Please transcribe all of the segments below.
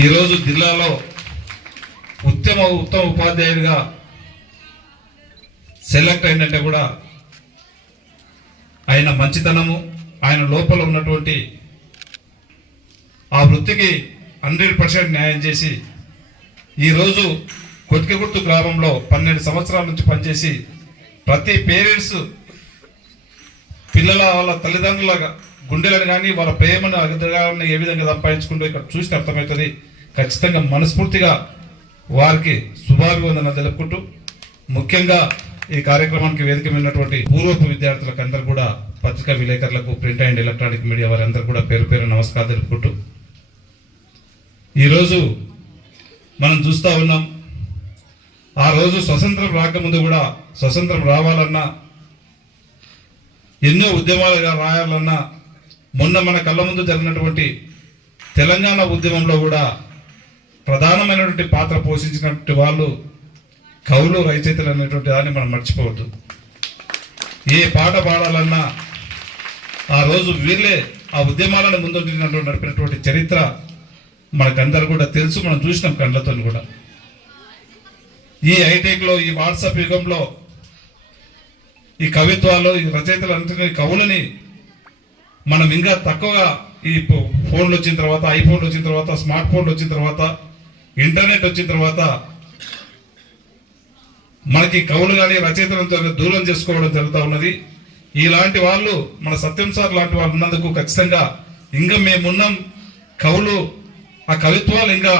ఈరోజు జిల్లాలో ఉత్తమ ఉపాధ్యాయుడిగా సెలెక్ట్ అయిందంటే కూడా ఆయన మంచితనము, ఆయన లోపల ఉన్నటువంటి ఆ వృత్తికి 100% న్యాయం చేసి ఈరోజు కొట్టిగుర్తు గ్రామంలో 12 సంవత్సరాల నుంచి పనిచేసి ప్రతి పేరెంట్స్ పిల్లల వాళ్ళ తల్లిదండ్రుల గుండెలను కానీ వాళ్ళ ప్రేమను అగ్రగాన్ని ఏ విధంగా సంపాదించుకుంటూ ఇక్కడ చూస్తే అర్థమవుతుంది. ఖచ్చితంగా మనస్ఫూర్తిగా వారికి శుభాభివందనలు తెలుపుకుంటూ ముఖ్యంగా ఈ కార్యక్రమానికి వేదికమైనటువంటి పూర్వపు విద్యార్థులకు అందరూ కూడా పత్రికా విలేకరులకు ప్రింట్ అండ్ ఎలక్ట్రానిక్ మీడియా వారందరూ కూడా పేరు పేరు నమస్కారం తెలుపుకుంటూ ఈరోజు మనం చూస్తూ ఉన్నాం. ఆ రోజు స్వతంత్రం రాకముందు కూడా స్వతంత్రం రావాలన్నా ఎన్నో ఉద్యమాలుగా రాయాలన్నా మొన్న మన కళ్ళ ముందు జరిగినటువంటి తెలంగాణ ఉద్యమంలో కూడా ప్రధానమైనటువంటి పాత్ర పోషించినటువంటి వాళ్ళు కవులు రచయితలు అనేటువంటి దాన్ని మనం మర్చిపోవద్దు. ఏ పాట పాడాలన్నా ఆ రోజు వీళ్ళే ఆ ఉద్యమాలను ముందు నడిపినటువంటి చరిత్ర మనకందరూ కూడా తెలుసు. మనం చూసినాం కళ్ళతో కూడా. ఈ హైటెక్లో ఈ వాట్సాప్ యుగంలో ఈ కవిత్వాలు ఈ రచయితలు అంటే కవులని మనం ఇంకా తక్కువగా ఈ ఫోన్లు వచ్చిన తర్వాత, ఐఫోన్లు వచ్చిన తర్వాత, స్మార్ట్ ఫోన్లు వచ్చిన తర్వాత, ఇంటర్నెట్ వచ్చిన తర్వాత మనకి కవులు కానీ రచయితలను దూరం చేసుకోవడం జరుగుతూ ఉన్నది. ఇలాంటి వాళ్ళు మన సత్యం సార్ లాంటి వాళ్ళు ఉన్నందుకు ఖచ్చితంగా ఇంకా మేమున్నాం, కవులు ఆ కవిత్వాలు ఇంకా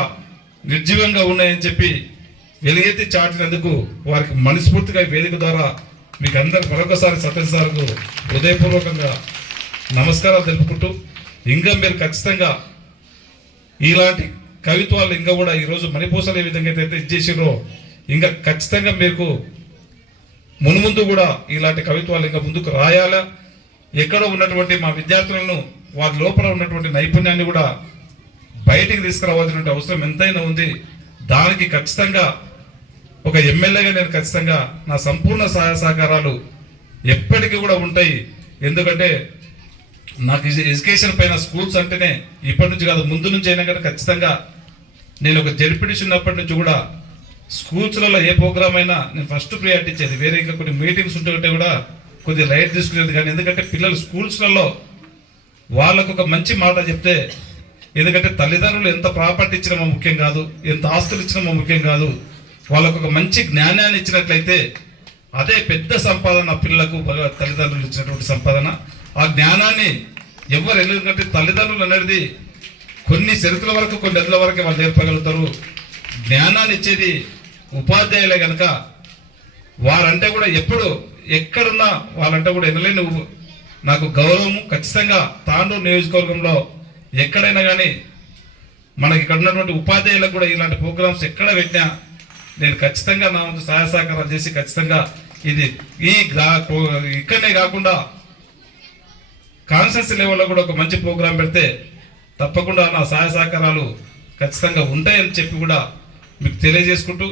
నిర్జీవంగా ఉన్నాయని చెప్పి వెలుగెత్తి చాటినందుకు వారికి మనస్ఫూర్తిగా వేదిక ద్వారా మీకు అందరికి మరొకసారి సత్యం సార్కు హృదయపూర్వకంగా నమస్కారాలు తెలుపుకుంటూ ఇంకా మీరు ఖచ్చితంగా ఇలాంటి కవిత్వాలు ఇంకా కూడా ఈరోజు మణిపూసలు ఏ విధంగా అయితే ఇచ్చేసారో ఇంకా ఖచ్చితంగా మీకు మున్ముందు కూడా ఇలాంటి కవిత్వాలు ఇంకా ముందుకు రాయాలా. ఎక్కడో ఉన్నటువంటి మా విద్యార్థులను వారి లోపల ఉన్నటువంటి నైపుణ్యాన్ని కూడా బయటికి తీసుకురావాల్సినటువంటి అవసరం ఎంతైనా ఉంది. దానికి ఖచ్చితంగా ఒక ఎమ్మెల్యేగా నేను ఖచ్చితంగా నా సంపూర్ణ సహాయ సహకారాలు ఎప్పటికీ కూడా ఉంటాయి. ఎందుకంటే నాకు ఎడ్యుకేషన్ పైన స్కూల్స్ అంటేనే ఇప్పటి నుంచి కాదు ముందు నుంచి అయినా కానీ ఖచ్చితంగా నేను ఒక జడ్పీటీసీ ఉన్నప్పటి నుంచి కూడా స్కూల్స్లలో ఏ ప్రోగ్రామ్ అయినా నేను ఫస్ట్ ప్రియారిటీ ఇచ్చేది. వేరే ఇంకా కొన్ని మీటింగ్స్ ఉంటుంటే కూడా కొద్దిగా లైట్ తీసుకునేది. కానీ ఎందుకంటే పిల్లలు స్కూల్స్లలో వాళ్ళకు ఒక మంచి మాట చెప్తే, ఎందుకంటే తల్లిదండ్రులు ఎంత ప్రాపర్టీ ఇచ్చినామో ముఖ్యం కాదు, ఎంత ఆస్తులు ఇచ్చినామో ముఖ్యం కాదు, వాళ్ళకు ఒక మంచి జ్ఞానాన్ని ఇచ్చినట్లయితే అదే పెద్ద సంపాదన. పిల్లలకు తల్లిదండ్రులు ఇచ్చినటువంటి సంపాదన. ఆ జ్ఞానాన్ని ఎవరు ఎందుకంటే తల్లిదండ్రులు అనేది కొన్ని చరిత్రల వరకు కొన్ని నెలల వరకే వాళ్ళు నేర్పగలుగుతారు. జ్ఞానాన్ని ఇచ్చేది ఉపాధ్యాయులే కనుక వారంటే కూడా ఎప్పుడు ఎక్కడున్నా వాళ్ళంటే కూడా ఎనలేని నాకు గౌరవము. ఖచ్చితంగా తాండూరు నియోజకవర్గంలో ఎక్కడైనా కానీ మనకి ఇక్కడ ఉన్నటువంటి ఉపాధ్యాయులకు కూడా ఇలాంటి ప్రోగ్రామ్స్ ఎక్కడ పెట్టినా నేను ఖచ్చితంగా నా వంతు సహాయ సహకారాలు చేసి ఖచ్చితంగా ఇది ఇక్కడనే కాకుండా కాన్స్టిట్యూన్సీ లెవెల్లో కూడా ఒక మంచి ప్రోగ్రాం పెడితే తప్పకుండా నా సహాయ సహకారాలు ఖచ్చితంగా ఉంటాయని చెప్పి కూడా మీకు తెలియజేసుకుంటూ